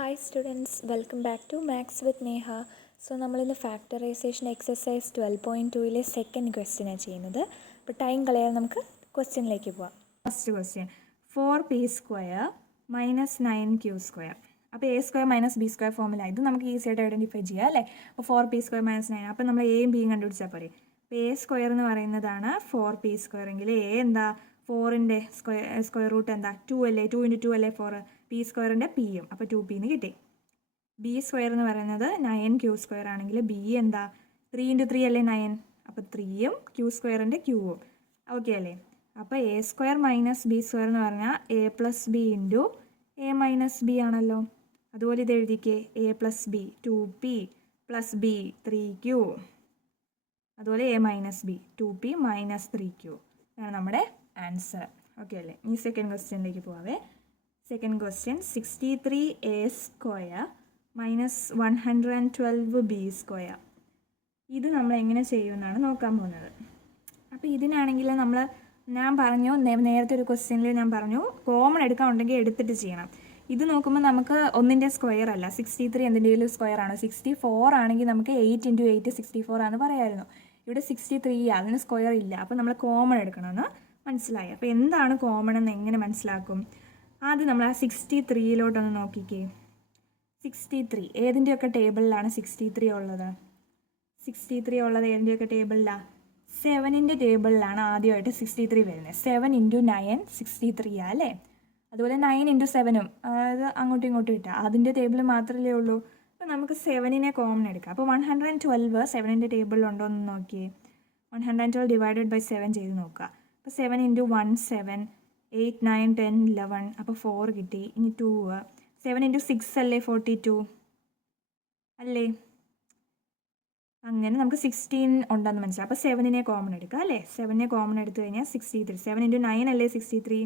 Hi students, welcome back to maths with Neha. So നമ്മളിന്ന് factorisation exercise 12.2 second ക്വസ്റ്റ്യനാണ് ചെയ്യുന്നത്. അപ്പോൾ ടൈം കളയാതെ നമുക്ക് ക്വസ്റ്റ്യനിലേക്ക് പോവാം. First question 4p² minus 9q². അപ്പോൾ a² മൈനസ് b² ഫോമില ഇത് നമുക്ക് ഈസി ആയിട്ട് ഐഡൻറ്റിഫൈ ചെയ്യാം അല്ലേ. അപ്പോൾ 4p² മൈനസ് 9, അപ്പോൾ നമ്മൾ എയും ബിയും കണ്ടുപിടിച്ചാൽ പോരെ. അപ്പോൾ a² എന്ന് പറയുന്നതാണ് 4p² എങ്കിൽ a എന്താ 4ൻ്റെ സ്ക്വയർ റൂട്ട് എന്താ 2 അല്ലേ, 2 × 2 അല്ലേ 4, p²ൻ്റെ പിയും, അപ്പോൾ 2p എന്ന് കിട്ടി. b² എന്ന് പറയുന്നത് 9q² ആണെങ്കിൽ b എന്താ 3 × 3 അല്ലേ 9, അപ്പോൾ 3യും q²ൻ്റെ ക്യൂവും. ഓക്കെ അല്ലേ. അപ്പോൾ a² മൈനസ് b² എന്ന് പറഞ്ഞാൽ a plus B into a minus B ആണല്ലോ. അതുപോലെ ഇത് എഴുതിക്കേ a plus B 2p plus B 3q, അതുപോലെ a minus B 2p minus 3q. ഇതാണ് നമ്മുടെ ആൻസർ. ഓക്കെ അല്ലേ. ഈ സെക്കൻഡ് ക്വസ്റ്റ്യനിലേക്ക് പോവാവേ. Second question 63a² minus 112b². ഇത് നമ്മൾ എങ്ങനെ ചെയ്യുമെന്നാണ് നോക്കാൻ പോകുന്നത്. അപ്പോൾ ഇതിനാണെങ്കിൽ ഞാൻ പറഞ്ഞു നേരത്തെ ഒരു ക്വസ്റ്റ്യനിൽ ഞാൻ പറഞ്ഞു കോമൺ എടുക്കാനുണ്ടെങ്കിൽ എടുത്തിട്ട് ചെയ്യണം. ഇത് നോക്കുമ്പോൾ നമുക്ക് ഒന്നിൻ്റെ സ്ക്വയർ അല്ല, 63 എന്തിൻ്റെയും സ്ക്വയർ ആണ്. 64 ആണെങ്കിൽ നമുക്ക് 8 × 8 64 ആണെന്ന് പറയാമായിരുന്നു. ഇവിടെ 63 അതിന് സ്ക്വയർ ഇല്ല, അപ്പോൾ നമ്മൾ കോമൺ എടുക്കണമെന്ന് മനസ്സിലായി. അപ്പോൾ എന്താണ് കോമൺ എന്ന് എങ്ങനെ മനസ്സിലാക്കും? ആദ്യം നമ്മൾ ആ 63യിലോട്ടൊന്ന് നോക്കിക്കേ. 63 ഏതിൻ്റെയൊക്കെ ടേബിളിലാണ് 63 ഉള്ളത്? 63 ഉള്ളത് ഏതിൻ്റെയൊക്കെ ടേബിളിലാണ്? 7ൻ്റെ ടേബിളിലാണ് ആദ്യമായിട്ട് 63 വരുന്നത്. 7 × 9 63 അല്ലേ. അതുപോലെ 9 × 7ഉം, അതായത് അങ്ങോട്ടും ഇങ്ങോട്ടും ഇട്ടാൽ അതിൻ്റെ ടേബിൾ മാത്രമല്ലേ ഉള്ളൂ. അപ്പോൾ നമുക്ക് 7നെ കോമൺ എടുക്കാം. അപ്പോൾ 112 7ൻ്റെ ടേബിളിലുണ്ടോ എന്ന് നോക്കിയേ. 112 ഡിവൈഡഡ് ബൈ 7 ചെയ്ത് നോക്കുക. അപ്പോൾ 7 × 1 7, 8 9 10 11, അപ്പോൾ 4 കിട്ടി. ഇനി 2, 7 × 6 അല്ലേ 42 അല്ലേ. അങ്ങനെ നമുക്ക് 16 ഉണ്ടെന്ന് മനസ്സിലാവും. അപ്പോൾ 7നെ കോമൺ എടുക്കുക അല്ലേ. 7നെ കോമൺ എടുത്തു കഴിഞ്ഞാൽ 63. 7 × 9 അല്ലേ 63.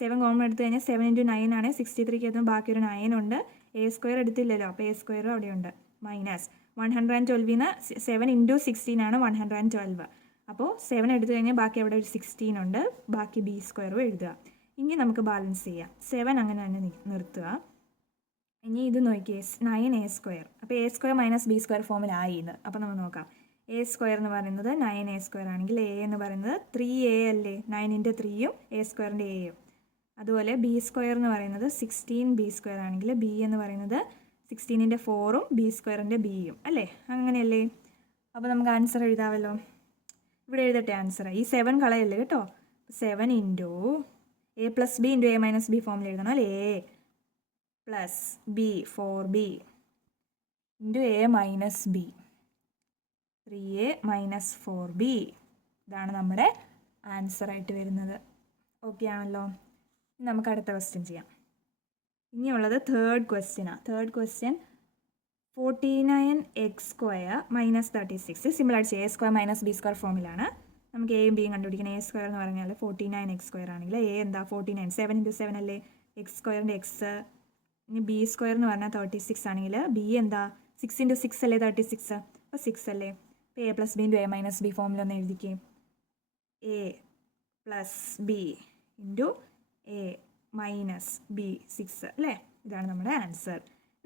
7 കോമൺ എടുത്തു കഴിഞ്ഞാൽ 7 × 9 ആണ്. 63ക്ക് എത്തുമ്പോൾ ബാക്കി ഒരു 9 ഉണ്ട്. a² എടുത്തില്ലല്ലോ, അപ്പോൾ a² അവിടെയുണ്ട്. മൈനസ് 112ന് 7 × 16 ആണ് 112. അപ്പോൾ 7 എടുത്തു കഴിഞ്ഞാൽ ബാക്കി അവിടെ ഒരു 16 ഉണ്ട്. ബാക്കി b² എഴുതുക. ഇനി നമുക്ക് ബാലൻസ് ചെയ്യാം. 7 അങ്ങനെ തന്നെ നിർത്തുക. ഇനി ഇത് നോക്കിയേ 9a². അപ്പോൾ a² മൈനസ് b² ഫോമിലായി ഇത്. അപ്പോൾ നമ്മൾ നോക്കാം. a² എന്ന് പറയുന്നത് 9a² ആണെങ്കിൽ a എന്ന് പറയുന്നത് 3a അല്ലേ. 9 × 3യും a²ൻ്റെ aയും. അതുപോലെ b² എന്ന് പറയുന്നത് 16b² ആണെങ്കിൽ b എന്ന് പറയുന്നത് 16ൻ്റെ 4ഉം b²ൻ്റെ bയും അല്ലേ. അങ്ങനെയല്ലേ. അപ്പോൾ നമുക്ക് ആൻസർ എഴുതാമല്ലോ. ഇവിടെ എഴുതട്ടെ ആൻസർ. ഈ 7 കളയല്ലേ കേട്ടോ. 7 × a plus B into a minus B ഫോമിൽ എഴുതണം അല്ലേ. a plus B 4b into a minus B 3a minus 4b. ഇതാണ് നമ്മുടെ ആൻസറായിട്ട് വരുന്നത്. ഓക്കെ ആണല്ലോ. നമുക്ക് അടുത്ത ക്വസ്റ്റ്യൻ ചെയ്യാം. ഇനിയുള്ളത് തേർഡ് ക്വസ്റ്റ്യനാണ്. Third question 49x² minus 36. സിമ്പിളായിട്ട് a² മൈനസ് b² ഫോമിലാണ്. നമുക്ക് എയും ബിയും കണ്ടുപിടിക്കണം. a² എന്ന് പറഞ്ഞാൽ 49x² ആണെങ്കിൽ a എന്താ 49, 7 × 7 അല്ലേ x²ൻ്റെ x. ഇനി b² എന്ന് പറഞ്ഞാൽ 36 ആണെങ്കിൽ b എന്താ 6 × 6 അല്ലേ 36, അപ്പോൾ 6 അല്ലേ. അപ്പോൾ a plus B into a minus b ഫോമിലൊന്ന് എഴുതിക്കേ. a plus B into a minus b 6 അല്ലേ. ഇതാണ് നമ്മുടെ ആൻസർ.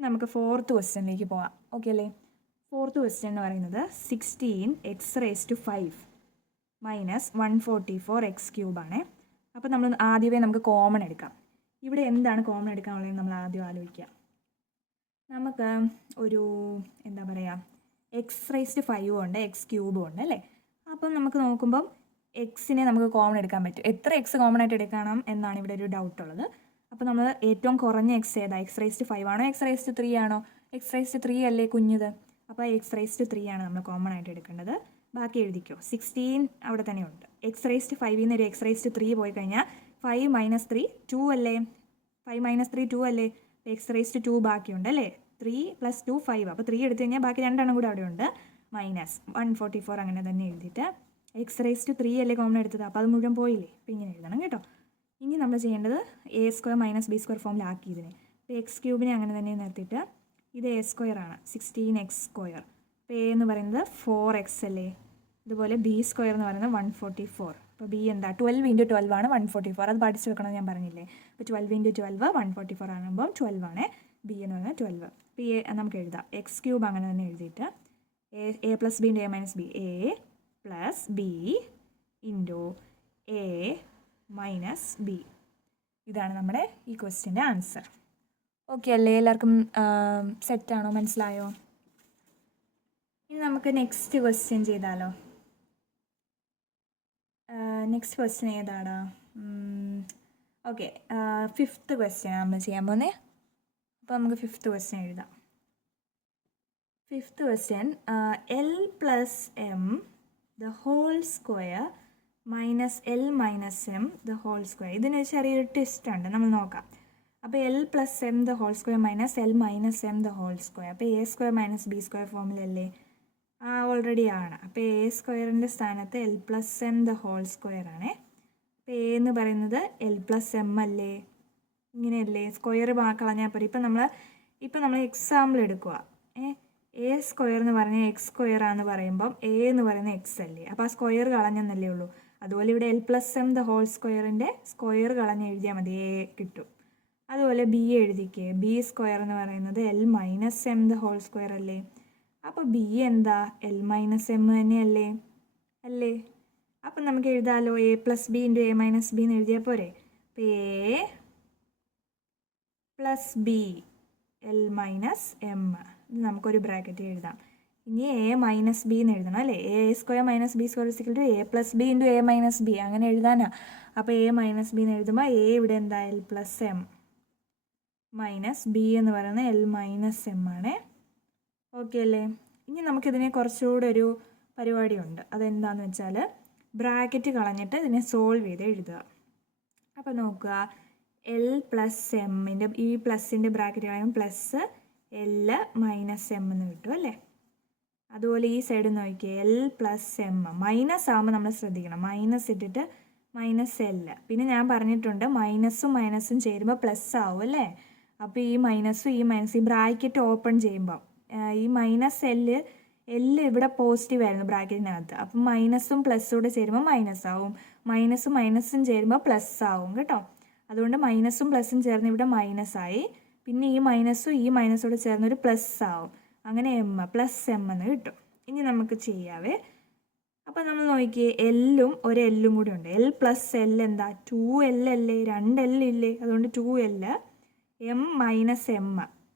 നമുക്ക് ഫോർത്ത് ക്വസ്റ്റ്യനിലേക്ക് പോകാം. ഓക്കെ അല്ലേ. ഫോർത്ത് ക്വസ്റ്റ്യൻ എന്ന് പറയുന്നത് 16x⁵ മൈനസ് 144x³ ആണ്. അപ്പോൾ നമ്മൾ ആദ്യമേ നമുക്ക് കോമൺ എടുക്കാം. ഇവിടെ എന്താണ് കോമൺ എടുക്കാനുള്ളത് നമ്മൾ ആദ്യം ആലോചിക്കുക. നമുക്ക് ഒരു എന്താ പറയുക x⁵ ഉണ്ട് x³ ഉണ്ട് അല്ലേ. അപ്പം നമുക്ക് നോക്കുമ്പം എക്സിനെ നമുക്ക് കോമൺ എടുക്കാൻ പറ്റും. എത്ര എക്സ് കോമൺ ആയിട്ട് എടുക്കണം എന്നാണ് ഇവിടെ ഒരു ഡൗട്ട് ഉള്ളത്. അപ്പോൾ നമ്മൾ ഏറ്റവും കുറഞ്ഞ എക്സ് ഏതാ? x⁵ ആണോ x⁵ ആണോ? x⁵ അല്ലേ കുഞ്ഞത്. അപ്പോൾ x⁵ ആണ് നമ്മൾ കോമൺ ആയിട്ട് എടുക്കേണ്ടത്. ബാക്കി എഴുതിക്കോ. 16 അവിടെ തന്നെ ഉണ്ട്. x⁵ നിന്ന് ഒരു x⁵ പോയി കഴിഞ്ഞാൽ 5 മൈനസ് 3 2 അല്ലേ. 5 മൈനസ് 3 2 അല്ലേ. x⁵ ബാക്കിയുണ്ട് അല്ലേ. 3 + 2 5. അപ്പോൾ 3 എടുത്തു കഴിഞ്ഞാൽ ബാക്കി 2 കൂടെ അവിടെ ഉണ്ട്. മൈനസ് 144 അങ്ങനെ തന്നെ എഴുതിയിട്ട് x⁵ അല്ലേ കോമൺ എടുത്തത്. അപ്പോൾ അത് മുഴുവൻ പോയില്ലേ. അപ്പോൾ ഇങ്ങനെ എഴുതണം കേട്ടോ. ഇനി നമ്മൾ ചെയ്യേണ്ടത് a² മൈനസ് b² ഫോമിലാക്കി ഇതിനെ. അപ്പോൾ x³ അങ്ങനെ തന്നെ നിർത്തിയിട്ട് ഇത് a² ആണ് 16x². അപ്പോൾ a എന്ന് പറയുന്നത് 4x അല്ലേ. അതുപോലെ b² എന്ന് പറയുന്നത് 144. അപ്പോൾ b എന്താ 12 × 12 ആണ് 144. അത് പഠിച്ചു വെക്കണം ഞാൻ പറഞ്ഞില്ലേ. അപ്പോൾ 12 × 12 144 ആകുമ്പോൾ 12 ആണ്. ബി എന്ന് പറഞ്ഞാൽ 12. അപ്പോൾ നമുക്ക് എഴുതാം എക്സ് ക്യൂബ് അങ്ങനെ തന്നെ എഴുതിയിട്ട് A plus B into A minus b A plus B into A minus B. ഇതാണ് നമ്മുടെ ഈ ക്വസ്റ്റ്യൻ്റെ ആൻസർ. ഓക്കെ അല്ലേ? എല്ലാവർക്കും സെറ്റാണോ? മനസ്സിലായോ? ഇനി നമുക്ക് നെക്സ്റ്റ് ക്വസ്റ്റ്യൻ ചെയ്താലോ? നെക്സ്റ്റ് ക്വസ്റ്റ്യൻ ഏതാടാ? ഓക്കെ, 5th ക്വസ്റ്റ്യൻ നമ്മൾ ചെയ്യാൻ പോകുന്നത്. അപ്പോൾ നമുക്ക് 5th ക്വസ്റ്റ്യൻ എഴുതാം. 5th question l plus M the whole square minus l minus M the whole square. ഇതിനൊരു ചെറിയൊരു ട്വിസ്റ്റ് ഉണ്ട്, നമ്മൾ നോക്കാം. അപ്പോൾ l plus M the whole square minus l minus M the whole square. അപ്പോൾ a square minus B square ഫോമിലല്ലേ? Already ആണ്. അപ്പോൾ എ സ്ക്വയറിൻ്റെ സ്ഥാനത്ത് L plus M the whole square ആണ്. അപ്പോൾ എ എന്ന് പറയുന്നത് എൽ പ്ലസ് എം അല്ലേ? ഇങ്ങനെയല്ലേ? സ്ക്വയർ കളഞ്ഞാൽ പോരെ. ഇപ്പം നമ്മൾ എക്സാമ്പിൾ എടുക്കുക. എ സ്ക്വയർ എന്ന് പറഞ്ഞാൽ എക്സ് സ്ക്വയർ ആണെന്ന് പറയുമ്പം എ എന്ന് പറയുന്നത് എക്സ് അല്ലേ? അപ്പോൾ ആ സ്ക്വയർ കളഞ്ഞെന്നല്ലേ ഉള്ളൂ. അതുപോലെ ഇവിടെ l plus M the whole സ്ക്വയറിൻ്റെ സ്ക്വയർ കളഞ്ഞ് എഴുതിയാൽ മതി, എ കിട്ടും. അതുപോലെ ബി എഴുതിക്കേ. ബി സ്ക്വയർ എന്ന് പറയുന്നത് L minus M the whole square അല്ലേ? അപ്പോൾ ബി എന്താ? എൽ മൈനസ് എം തന്നെയല്ലേ? അല്ലേ? അപ്പം നമുക്ക് എഴുതാമല്ലോ, a plus B into A minus b എന്ന് എഴുതിയാൽ പോരെ. അപ്പോൾ a plus b l minus m, ഇത് നമുക്കൊരു ബ്രാക്കറ്റ് എഴുതാം. ഇനി എ മൈനസ് ബി എന്ന് എഴുതണം അല്ലേ? A square minus B square is equal to A plus B into A minus B, അങ്ങനെ എഴുതാനാ. അപ്പോൾ എ മൈനസ് ബി എന്ന് എഴുതുമ്പോൾ എ ഇവിടെ എന്താ? L plus M minus b എന്ന് പറയുന്നത് എൽ മൈനസ് എം ആണ്. ഓക്കെ അല്ലേ? ഇനി നമുക്കിതിനെ കുറച്ചുകൂടെ ഒരു പരിപാടിയുണ്ട്. അതെന്താണെന്ന് വെച്ചാൽ ബ്രാക്കറ്റ് കളഞ്ഞിട്ട് ഇതിനെ സോൾവ് ചെയ്ത് എഴുതുക. അപ്പോൾ നോക്കുക, എൽ പ്ലസ് എമ്മിൻ്റെ ഈ പ്ലസിൻ്റെ ബ്രാക്കറ്റ് കളയുമ്പോൾ പ്ലസ് എൽ മൈനസ് എം എന്ന് കിട്ടും അല്ലേ? അതുപോലെ ഈ സൈഡ് നോക്കിയേ, എൽ പ്ലസ് എം മൈനസ് ആകുമ്പോൾ നമ്മൾ ശ്രദ്ധിക്കണം, മൈനസ് ഇട്ടിട്ട് മൈനസ് എൽ. പിന്നെ ഞാൻ പറഞ്ഞിട്ടുണ്ട് മൈനസും മൈനസും ചേരുമ്പോൾ പ്ലസ് ആവും അല്ലേ? അപ്പോൾ ഈ മൈനസും ഈ മൈനസ് ഈ ബ്രാക്കറ്റ് ഓപ്പൺ ചെയ്യുമ്പോൾ ഈ മൈനസ് എല്ല് ഇവിടെ പോസിറ്റീവ് ആയിരുന്നു ബ്രാക്കറ്റിനകത്ത്. അപ്പം മൈനസും പ്ലസ്സും കൂടെ ചേരുമ്പോൾ മൈനസ് ആവും, മൈനസും മൈനസും ചേരുമ്പോൾ പ്ലസ് ആവും കേട്ടോ. അതുകൊണ്ട് മൈനസും പ്ലസ്സും ചേർന്ന് ഇവിടെ മൈനസ് ആയി. പിന്നെ ഈ മൈനസും ഈ മൈനസോട് ചേർന്നൊരു പ്ലസ് ആവും. അങ്ങനെ എം പ്ലസ് എം എന്ന് കിട്ടും. ഇനി നമുക്ക് ചെയ്യാവേ. അപ്പോൾ നമ്മൾ നോക്കിയേ, എല്ലും ഒരു എല്ലും കൂടി ഉണ്ട്. എൽ പ്ലസ് എൽ എന്താ? 2L അല്ലേ? 2L ഇല്ലേ? അതുകൊണ്ട് 2L എം മൈനസ് എം.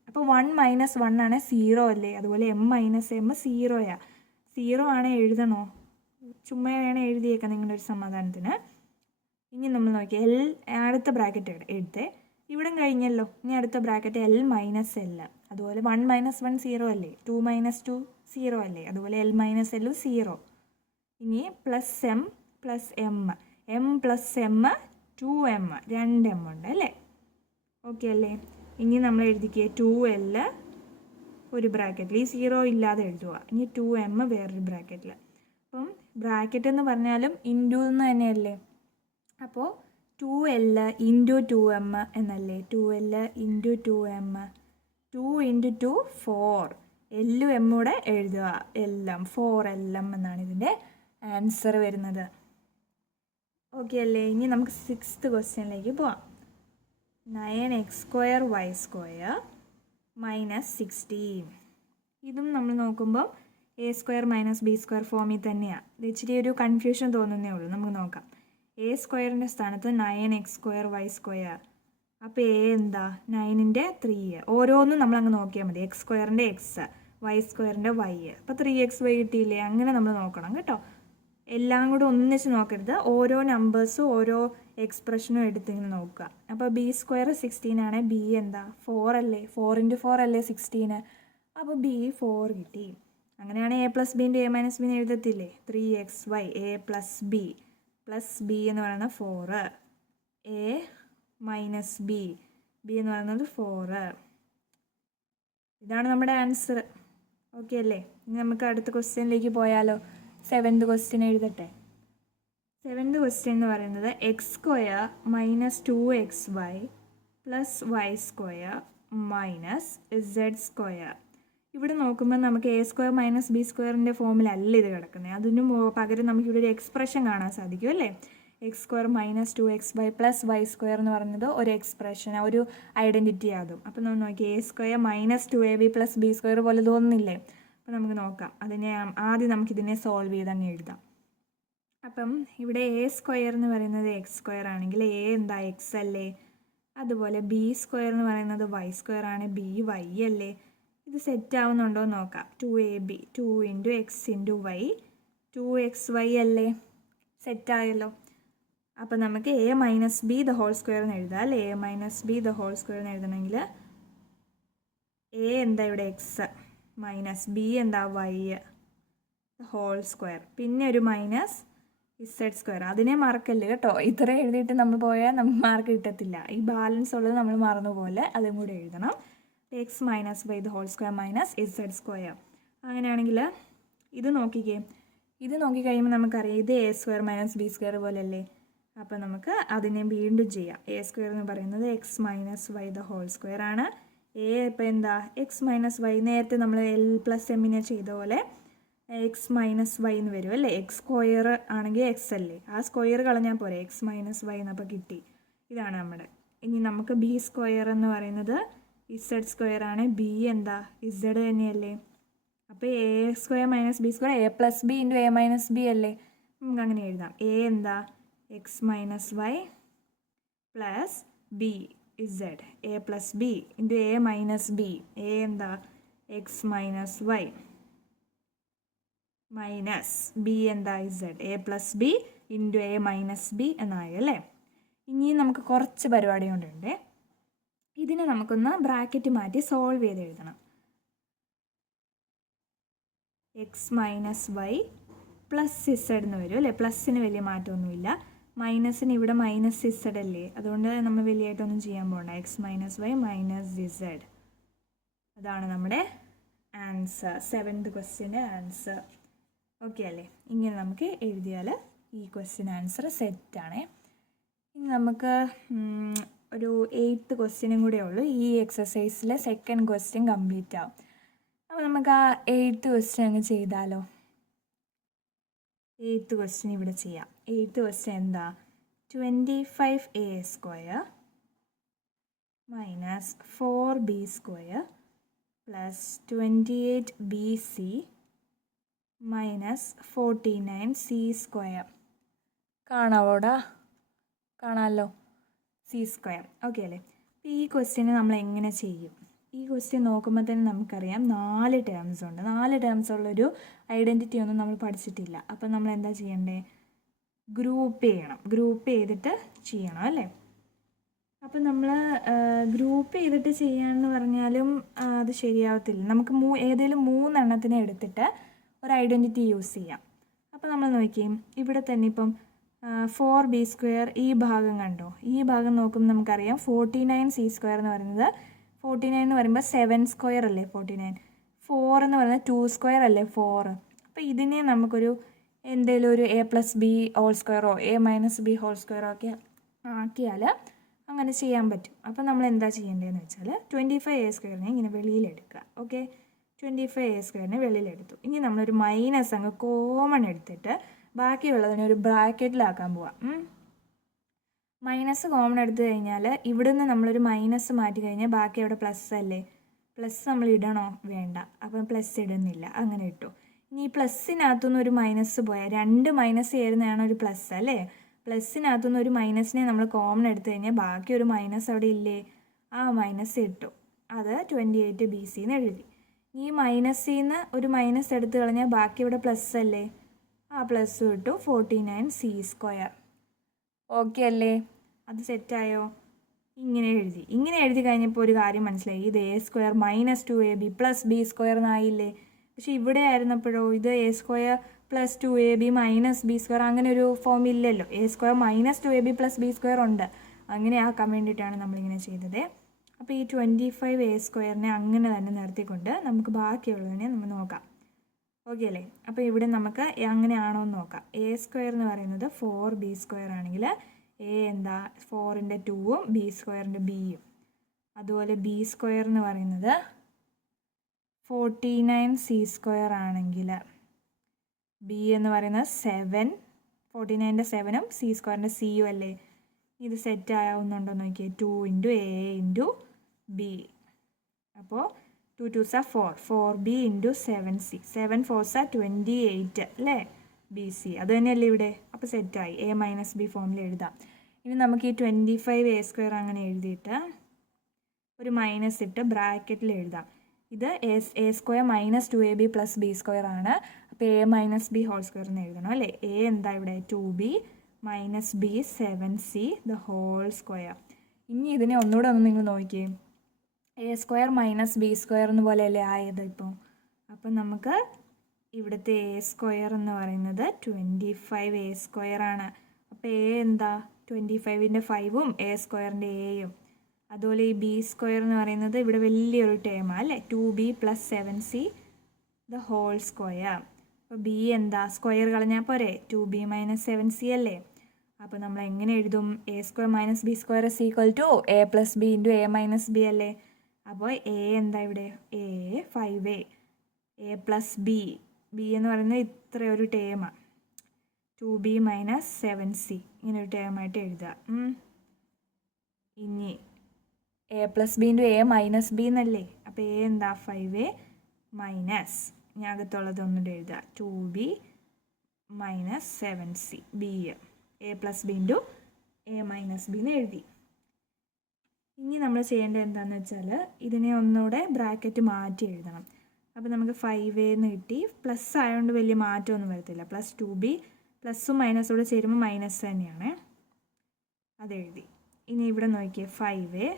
അപ്പോൾ 1 മൈനസ് 1 ആണ് 0 അല്ലേ? അതുപോലെ എം മൈനസ് എം 0യാ. 0 ആണേ എഴുതണോ? ചുമ്മാ വേണേൽ എഴുതിയേക്കാം നിങ്ങളുടെ ഒരു സമാധാനത്തിന്. ഇനി നമ്മൾ നോക്കിയാൽ എൽ അടുത്ത ബ്രാക്കറ്റ് എടുത്തേ. ഇവിടെ കഴിഞ്ഞല്ലോ. ഇനി അടുത്ത ബ്രാക്കറ്റ് എൽ മൈനസ് എൽ. അതുപോലെ 1 മൈനസ് 1 0 അല്ലേ? 2 മൈനസ് 2 0 അല്ലേ? അതുപോലെ എൽ മൈനസ് എല്ലും 0. ഇനി plus M plus M, M plus M 2m, 2m ഉണ്ട് അല്ലേ? ഓക്കെ അല്ലേ? ഇനി നമ്മൾ എഴുതിക്കുക 2L ഒരു ബ്രാക്കറ്റിൽ, ഈ 0 ഇല്ലാതെ എഴുതുക. ഇനി 2m വേറൊരു ബ്രാക്കറ്റിൽ. അപ്പം ബ്രാക്കറ്റ് എന്ന് പറഞ്ഞാലും ഇൻറ്റു എന്ന് തന്നെയല്ലേ? അപ്പോൾ 2L ഇൻറ്റു 2m എന്നല്ലേ? 2L ഇൻറ്റു 2m, 2 ഇൻറ്റു 2 4, എല്ലും എം കൂടെ എഴുതുക, എല്ലാം 4LM എന്നാണ് ഇതിൻ്റെ ആൻസർ വരുന്നത്. ഓക്കെ അല്ലേ? ഇനി നമുക്ക് 6th ക്വസ്റ്റ്യനിലേക്ക് പോവാം. 9x² y² minus 16. ഇതും നമ്മൾ നോക്കുമ്പോൾ a² മൈനസ് b² ഫോമിൽ തന്നെയാണ്. ഇത് ഇച്ചിരി ഒരു കൺഫ്യൂഷൻ തോന്നുന്നേ ഉള്ളൂ. നമുക്ക് നോക്കാം. എ സ്ക്വയറിൻ്റെ സ്ഥാനത്ത് 9x² y². അപ്പോൾ എ എന്താ? 9ൻ്റെ 3. ഓരോന്നും നമ്മളങ്ങ് നോക്കിയാൽ മതി. x² x, y² y. അപ്പോൾ 3xy കിട്ടിയില്ലേ? അങ്ങനെ നമ്മൾ നോക്കണം കേട്ടോ. എല്ലാം കൂടെ ഒന്നിച്ച് നോക്കരുത്. ഓരോ നമ്പേഴ്സും ഓരോ എക്സ്പ്രഷനും എടുത്തിങ്ങനെ നോക്കുക. അപ്പോൾ b² 16 ആണ്. b എന്താ? 4 അല്ലേ? 4 × 4 അല്ലേ 16. അപ്പോൾ b 4 കിട്ടി. അങ്ങനെയാണ് a plus B into A minus b എന്ന് എഴുതത്തില്ലേ? 3xy a പ്ലസ് ബി എന്ന് പറയുന്നത് 4, a മൈനസ് ബി എന്ന് പറയുന്നത് 4. ഇതാണ് നമ്മുടെ ആൻസർ. ഓക്കെ അല്ലേ? ഇനി നമുക്ക് അടുത്ത ക്വസ്റ്റ്യനിലേക്ക് പോയാലോ? 7th ക്വസ്റ്റ്യൻ എഴുതട്ടെ. 7th ക്വസ്റ്റ്യൻ എന്ന് പറയുന്നത് x² minus 2xy plus y² minus z². ഇവിടെ നോക്കുമ്പോൾ നമുക്ക് a² മൈനസ് b² ഫോമിലല്ല ഇത് കിടക്കുന്നത്. അതിന് പകരം നമുക്കിവിടെ ഒരു എക്സ്പ്രഷൻ കാണാൻ സാധിക്കും അല്ലേ? X square minus 2xy plus Y square എന്ന് പറയുന്നത് ഒരു എക്സ്പ്രഷൻ, ഒരു ഐഡൻറ്റിറ്റി ആകും. അപ്പം നമ്മൾ നോക്കി A square minus 2ab plus b square പോലെ തോന്നുന്നില്ലേ? അപ്പം നമുക്ക് നോക്കാം. ആദ്യം നമുക്കിതിനെ സോൾവ് ചെയ്ത് അങ്ങ് എഴുതാം. അപ്പം ഇവിടെ എ സ്ക്വയർ എന്ന് പറയുന്നത് എക്സ് സ്ക്വയർ ആണെങ്കിൽ എ എന്താ എക്സ് അല്ലേ? അതുപോലെ ബി സ്ക്വയർ എന്ന് പറയുന്നത് വൈ സ്ക്വയർ ആണ്, ബി വൈ അല്ലേ? ഇത് സെറ്റ് ആവുന്നുണ്ടോ എന്ന് നോക്കാം. 2ab 2 into X into Y 2xy അല്ലേ? സെറ്റായല്ലോ. അപ്പം നമുക്ക് A minus B the whole square എന്ന് എഴുതാം അല്ലേ? A minus B the whole square എന്ന് എഴുതണമെങ്കിൽ എ എന്താ ഇവിടെ എക്സ് മൈനസ് ബി എന്താ വൈ ഹോൾ സ്ക്വയർ, പിന്നെ ഒരു മൈനസ് ഇസഡ് സ്ക്വയർ. അതിനെ മറക്കല്ല് കേട്ടോ. ഇത്ര എഴുതിയിട്ട് നമ്മൾ പോയാൽ നമുക്ക് മാർക്ക് കിട്ടത്തില്ല. ഈ ബാലൻസ് ഉള്ളത് നമ്മൾ മറന്നു പോലെ അതും കൂടെ എഴുതണം. X minus Y the whole square minus Z square. അങ്ങനെയാണെങ്കിൽ ഇത് നോക്കിക്കേ. ഇത് നോക്കിക്കഴിയുമ്പോൾ നമുക്കറിയാം ഇത് A square minus B square പോലെയല്ലേ? അപ്പോൾ നമുക്ക് അതിനെ വീണ്ടും ചെയ്യാം. എ സ്ക്വയർ എന്ന് പറയുന്നത് X minus Y the whole square ആണ്. എ ഇപ്പോൾ എന്താ എക്സ് മൈനസ് വൈ, നേരത്തെ നമ്മൾ എൽ പ്ലസ് എമ്മിനെ ചെയ്ത പോലെ എക്സ് മൈനസ് വൈ എന്ന് വരും അല്ലേ? എക്സ് സ്ക്വയർ ആണെങ്കിൽ എക്സ് അല്ലേ? ആ സ്ക്വയർ കളഞ്ഞാൽ പോരെ, എക്സ് മൈനസ് വൈ എന്നപ്പോൾ കിട്ടി. ഇതാണ് നമ്മുടെ. ഇനി നമുക്ക് ബി സ്ക്വയർ എന്ന് പറയുന്നത് ഇസഡ് സ്ക്വയർ ആണ്. ബി എന്താ ഇസഡ് തന്നെയല്ലേ? അപ്പോൾ a square minus B square a plus B into A minus B അല്ലേ? നമുക്ക് അങ്ങനെ എഴുതാം. എ എന്താ x minus Y plus b z, a plus B into A minus b. A എന്താ x minus Y minus B എന്താ z, a plus B into A minus b എന്നായി അല്ലേ? ഇനി നമുക്ക് കുറച്ച് പരിപാടി കൊണ്ടുണ്ട്. ഇതിനെ നമുക്കൊന്ന് ബ്രാക്കറ്റ് മാറ്റി സോൾവ് ചെയ്ത് എഴുതണം. X minus Y plus Z എന്ന് വരും അല്ലേ? പ്ലസ്സിന് വലിയ മാറ്റമൊന്നുമില്ല. മൈനസിന് ഇവിടെ മൈനസ് ഇസഡ് അല്ലേ? അതുകൊണ്ട് നമ്മൾ വലിയായിട്ടൊന്നും ചെയ്യാൻ പോകണ്ട. X minus Y minus Z. അതാണ് നമ്മുടെ ആൻസർ, 7th ക്വസ്റ്റ്യൻ്റെ ആൻസർ. ഓക്കെ അല്ലേ? ഇങ്ങനെ നമുക്ക് എഴുതിയാൽ ഈ ക്വസ്റ്റ്യൻ ആൻസർ സെറ്റാണേ. ഇനി നമുക്ക് ഒരു 8th ക്വസ്റ്റ്യനും കൂടെ ഉള്ളൂ. ഈ എക്സസൈസിലെ 2nd ക്വസ്റ്റ്യൻ കംപ്ലീറ്റ് ആവും. അപ്പോൾ നമുക്ക് ആ 8th ക്വസ്റ്റ്യൻ അങ്ങ് ചെയ്താലോ? 8th ക്വസ്റ്റ്യൻ ഇവിടെ ചെയ്യാം. 8th ക്വസ്റ്റ്യൻ എന്താ? 25a square minus 4b square plus 28bc minus 49c square. കാണാവോടാ? കാണാമല്ലോ. C square. ഓക്കെ അല്ലേ? അപ്പോൾ ഈ ക്വസ്റ്റ്യന് നമ്മൾ എങ്ങനെ ചെയ്യും? ഈ ക്വസ്റ്റ്യൻ നോക്കുമ്പോൾ തന്നെ നമുക്കറിയാം 4 ടേംസ് ഉണ്ട്. 4 ടേംസ് ഉള്ളൊരു ഐഡൻറ്റിറ്റി ഒന്നും നമ്മൾ പഠിച്ചിട്ടില്ല. അപ്പം നമ്മൾ എന്താ ചെയ്യണ്ടേ? ഗ്രൂപ്പ് ചെയ്യണം. ഗ്രൂപ്പ് ചെയ്തിട്ട് ചെയ്യണം അല്ലേ? അപ്പം നമ്മൾ ഗ്രൂപ്പ് ചെയ്തിട്ട് ചെയ്യാമെന്ന് പറഞ്ഞാലും അത് ശരിയാവത്തില്ല. നമുക്ക് ഏതെങ്കിലും 3 എണ്ണത്തിനെ എടുത്തിട്ട് ഒരു ഐഡൻറ്റിറ്റി യൂസ് ചെയ്യാം. അപ്പോൾ നമ്മൾ നോക്കിയും ഇവിടെ തന്നെ ഇപ്പം 4b സ്ക്വയർ ഈ ഭാഗം കണ്ടോ? ഈ ഭാഗം നോക്കുമ്പോൾ നമുക്കറിയാം 49c സ്ക്വയർ എന്ന് പറയുന്നത് 49 എന്ന് പറയുമ്പോൾ 7 സ്ക്വയർ അല്ലേ 49. 4 എന്ന് പറയുന്നത് 2 സ്ക്വയർ അല്ലേ 4. അപ്പോൾ ഇതിനെ നമുക്കൊരു എന്തെങ്കിലും ഒരു എ പ്ലസ് ബി ഹോൾ സ്ക്വയറോ എ മൈനസ് ബി ഹോൾ സ്ക്വയറോ ഒക്കെ ആക്കിയാൽ അങ്ങനെ ചെയ്യാൻ പറ്റും. അപ്പോൾ നമ്മൾ എന്താ ചെയ്യേണ്ടതെന്ന് വെച്ചാൽ 25a സ്ക്വയറിനെ ഇങ്ങനെ വെളിയിലെടുക്കുക. Okay, 25a സ്ക്വയറിനെ വെളിയിലെടുത്തു. ഇനി നമ്മളൊരു മൈനസ് അങ്ങ് കോമൺ എടുത്തിട്ട് ബാക്കിയുള്ളതിനെ ഒരു ബ്രാക്കറ്റിലാക്കാൻ പോവാം. മൈനസ് കോമൺ എടുത്തു കഴിഞ്ഞാൽ ഇവിടുന്ന് നമ്മളൊരു മൈനസ് മാറ്റി കഴിഞ്ഞാൽ ബാക്കി അവിടെ പ്ലസ് അല്ലേ? പ്ലസ് നമ്മൾ ഇടണോ? വേണ്ട. അപ്പം പ്ലസ് ഇടുന്നില്ല, അങ്ങനെ ഇട്ടു. ഇനി ഈ പ്ലസ്സിനകത്തുനിന്ന് ഒരു മൈനസ് പോയാൽ 2 മൈനസ് ചേരുന്നതാണ് ഒരു പ്ലസ് അല്ലേ? പ്ലസ്സിനകത്തുനിന്ന് ഒരു മൈനസിനെ നമ്മൾ കോമൺ എടുത്തു കഴിഞ്ഞാൽ ബാക്കി ഒരു മൈനസ് അവിടെ ഇല്ലേ? ആ മൈനസ് ഇട്ടു. അത് 28bc എന്ന് എഴുതി. ഈ മൈനസിൽ നിന്ന് ഒരു മൈനസ് എടുത്തു കളഞ്ഞാൽ ബാക്കി ഇവിടെ പ്ലസ് അല്ലേ? ആ പ്ലസ് ഇട്ടു 49c സ്ക്വയർ. ഓക്കെ അല്ലേ? അത് സെറ്റായോ? ഇങ്ങനെ എഴുതി കഴിഞ്ഞപ്പോൾ ഒരു കാര്യം മനസ്സിലായി. ഇത് a square minus 2ab plus b square എന്നായില്ലേ? പക്ഷെ ഇവിടെ ആയിരുന്നപ്പോഴോ ഇത് a square plus 2ab minus B square അങ്ങനെ ഒരു ഫോം ഇല്ലല്ലോ. a square minus 2ab plus b square ഉണ്ട്. അങ്ങനെ ആക്കാൻ വേണ്ടിയിട്ടാണ് നമ്മളിങ്ങനെ ചെയ്തത്. അപ്പോൾ ഈ 25a സ്ക്വയറിനെ അങ്ങനെ തന്നെ നിർത്തിക്കൊണ്ട് നമുക്ക് ബാക്കിയുള്ളതിനെ നമ്മൾ നോക്കാം. ഓക്കെ അല്ലേ? അപ്പോൾ ഇവിടെ നമുക്ക് അങ്ങനെയാണോ എന്ന് നോക്കാം. a സ്ക്വയർ എന്ന് പറയുന്നത് 4b സ്ക്വയർ ആണെങ്കിൽ a എന്താ 4ൻ്റെ 2ഉം b സ്ക്വയറിൻ്റെ bയും. അതുപോലെ b സ്ക്വയർ എന്ന് പറയുന്നത് 49c സ്ക്വയർ ആണെങ്കിൽ b എന്ന് പറയുന്നത് 7 49ൻ്റെ 7ഉം സി സ്ക്വയറിൻ്റെ സിയും അല്ലേ. ഇത് സെറ്റ് ആവുന്നുണ്ടോ നോക്കിയേ. 2 ഇൻറ്റു എ ഇൻറ്റു ബി. അപ്പോൾ 2 2s are 4, 4b into 7c, 7 4s are 28 അല്ലേ ബി സി. അത് തന്നെയല്ലേ ഇവിടെ. അപ്പോൾ സെറ്റായി. എ മൈനസ് ബി ഫോമിൽ എഴുതാം. ഇനി നമുക്ക് ഈ 25a² അങ്ങനെ എഴുതിയിട്ട് ഒരു മൈനസ് ഇട്ട് ബ്രാക്കറ്റിൽ എഴുതാം. ഇത് a² minus 2ab plus b² ആണ്. അപ്പോൾ a minus B whole square എന്ന് എഴുതണം അല്ലേ. a എന്താ ഇവിടെ 2b minus B 7c the whole square. ഇനി ഇതിനെ ഒന്നുകൂടെ ഒന്ന് നിങ്ങൾ നോക്കിയേ. a² മൈനസ് b² എന്ന് പോലെയല്ലേ ആയത് ഇപ്പോൾ. അപ്പം നമുക്ക് ഇവിടുത്തെ a² എന്ന് പറയുന്നത് 25a² ആണ്. അപ്പോൾ a എന്താ 25ൻ്റെ 5ഉം a²ൻ്റെ എയും. അതുപോലെ ഈ b² എന്ന് പറയുന്നത് ഇവിടെ വലിയൊരു ടേമാണ് അല്ലേ. 2b plus 7c the whole square. അപ്പോൾ b എന്താ സ്ക്വയർ കളഞ്ഞാൽ പോരെ. 2b മൈനസ് 7c അല്ലേ. അപ്പോൾ നമ്മൾ എങ്ങനെ എഴുതും. a² minus b² is equal to a plus B into a minus B അല്ലേ. അപ്പോൾ a എന്താ ഇവിടെ a 5a, a plus B, B എന്ന് പറയുന്നത് ഇത്ര ഒരു ടേമാണ്. 2b മൈനസ് 7c ഇങ്ങനെ ഒരു ടേമായിട്ട് എഴുതുക. ഇനി a plus B into a minus B എന്നല്ലേ. അപ്പോൾ a എന്താ 5a മൈനസ് ഇനി അകത്തുള്ളത് ഒന്നുകൂടെ എഴുതുക. 2b minus 7c B a plus B into a minus b എന്ന് എഴുതി. ഇനി നമ്മൾ ചെയ്യേണ്ടത് എന്താണെന്ന് വെച്ചാൽ ഇതിനെ ഒന്നുകൂടെ ബ്രാക്കറ്റ് മാറ്റി എഴുതണം. അപ്പോൾ നമുക്ക് 5a എന്ന് കിട്ടി. പ്ലസ് ആയതുകൊണ്ട് വലിയ മാറ്റമൊന്നും വരത്തില്ല. പ്ലസ് 2b പ്ലസ്സും മൈനസും കൂടെ ചേരുമ്പോൾ മൈനസ് തന്നെയാണ്. അതെഴുതി. ഇനി ഇവിടെ നോക്കിയേ 5a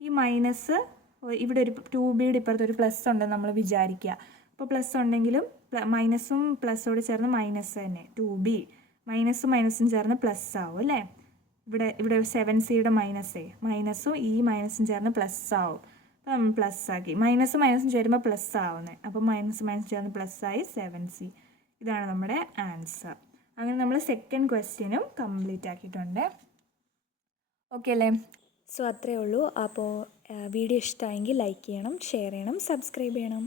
ഈ മൈനസ് ഇവിടെ ഒരു 2bയുടെ ഇപ്പുറത്ത് ഒരു പ്ലസ് ഉണ്ടെന്ന് നമ്മൾ വിചാരിക്കുക. അപ്പോൾ പ്ലസ് ഉണ്ടെങ്കിലും മൈനസും പ്ലസ്സോട് ചേർന്ന് മൈനസ് തന്നെ. 2b മൈനസും മൈനസും ചേർന്ന് പ്ലസ് ആവും അല്ലേ. ഇവിടെ 7cയുടെ മൈനസും ഈ മൈനസും ചേർന്ന് പ്ലസ് ആവും. അപ്പോൾ നമ്മൾ പ്ലസ് ആക്കി. മൈനസും മൈനസും ചേരുമ്പോൾ പ്ലസ് ആവുന്നത്. അപ്പോൾ മൈനസ് ചേർന്ന് പ്ലസ് ആയി 7c. ഇതാണ് നമ്മുടെ ആൻസർ. അങ്ങനെ നമ്മൾ സെക്കൻഡ് ക്വസ്റ്റ്യനും കംപ്ലീറ്റ് ആക്കിയിട്ടുണ്ട്. ഓക്കെ അല്ലേ. സോ അത്രയേ ഉള്ളൂ. അപ്പോൾ വീഡിയോ ഇഷ്ടമായെങ്കിൽ ലൈക്ക് ചെയ്യണം, ഷെയർ ചെയ്യണം, സബ്സ്ക്രൈബ് ചെയ്യണം.